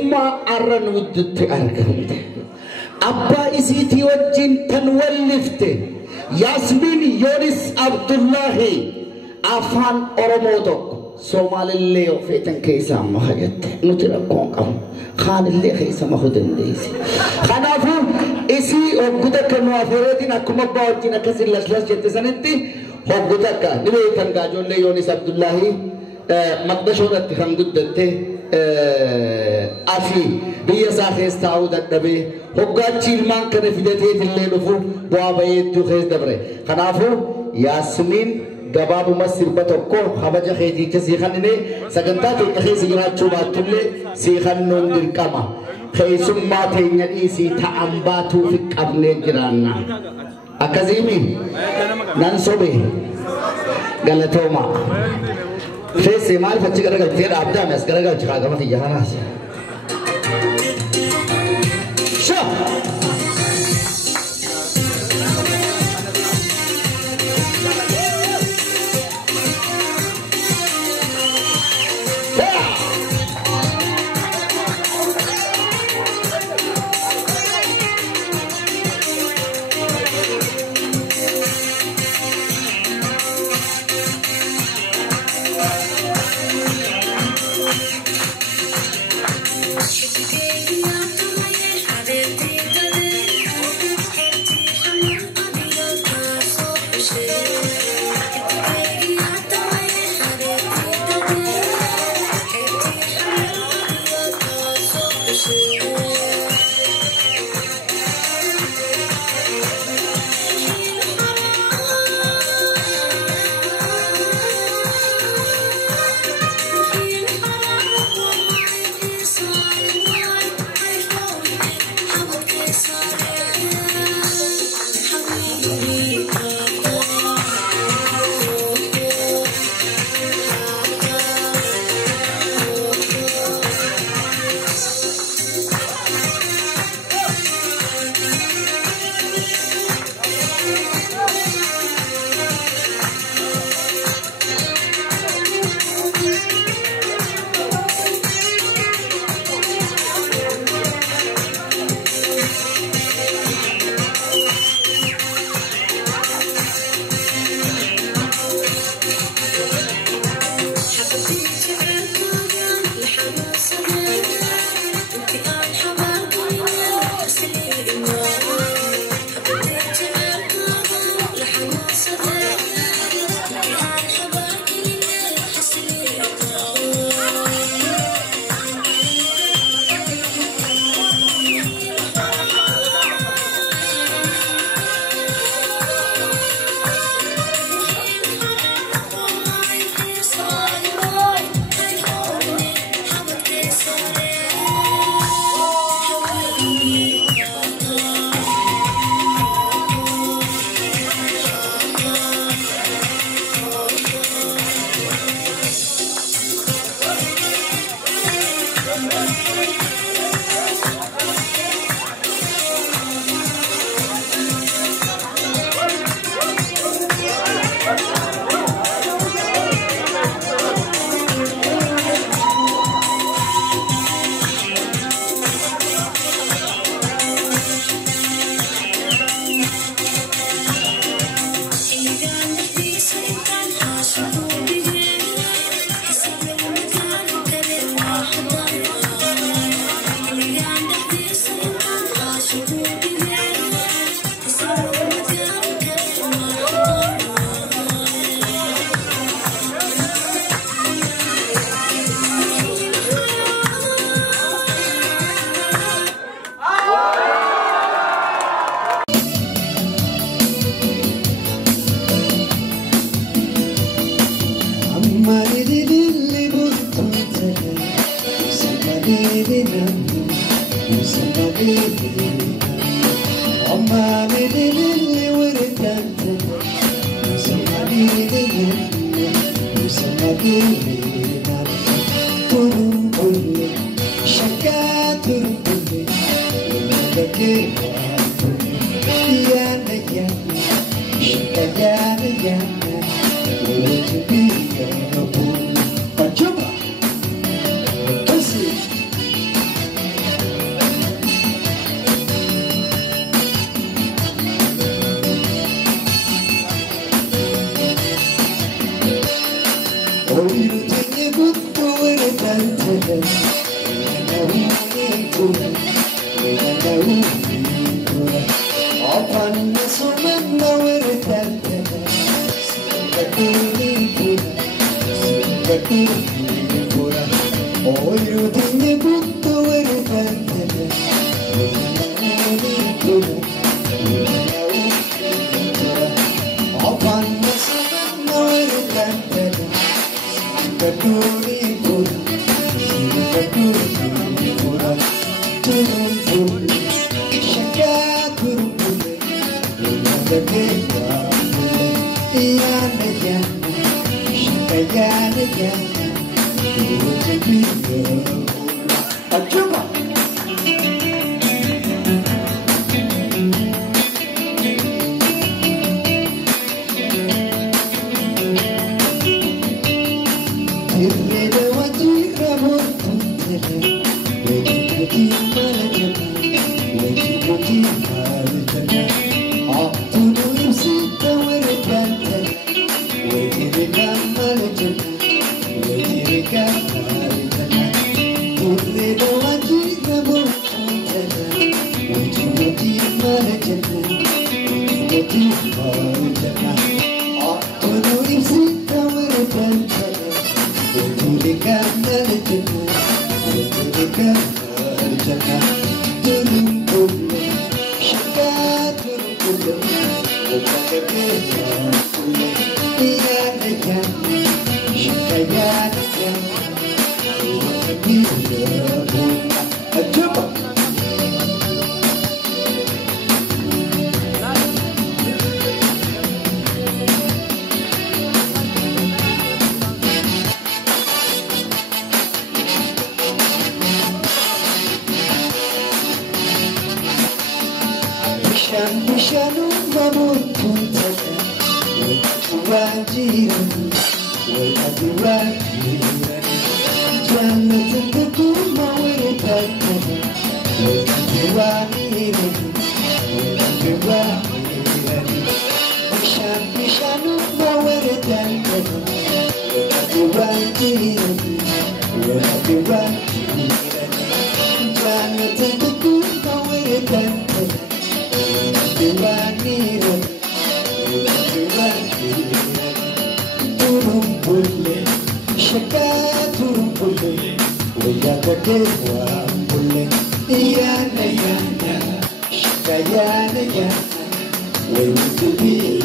keessummaa arra nutti argamte abbaa isiitii wajjin tan wallifte Yasmin Yonis Abdullahi afaan Oromoo tokko Soomaalillee yoo feetan keessaa amma hayatte nuti rakkoon qabu Khaanillee keessa ma hudandeessi kanaafuu isii hogguta kan nu afeereetiin akkuma abbaa wajjin akkasii laslas jette sanitti hogguta akka ni beekan gaajoollee Yonis Abdullahi maqdashoodatti kan guddatte asii biyya isaa keessa taa'uu dadhabee hoggaachi ilmaan kana fidateetillee dhufu bu'aa bayeetu keessa dabre kanaafuu Yasmin gabaabuma sirba tokko habaja keetiicha sii kannine sagantaa keenya keessa jiraachuu baattullee sii kannuun dirqama keessummaa teenya dhiisii ta'an baatuu fi qabnee jiraanna akkasiimi nan sobe galatooma feesee maal fachi garagaltee dhaabdaame as garagalchi kaagama tiyya kanaas Kayana ya, we want to be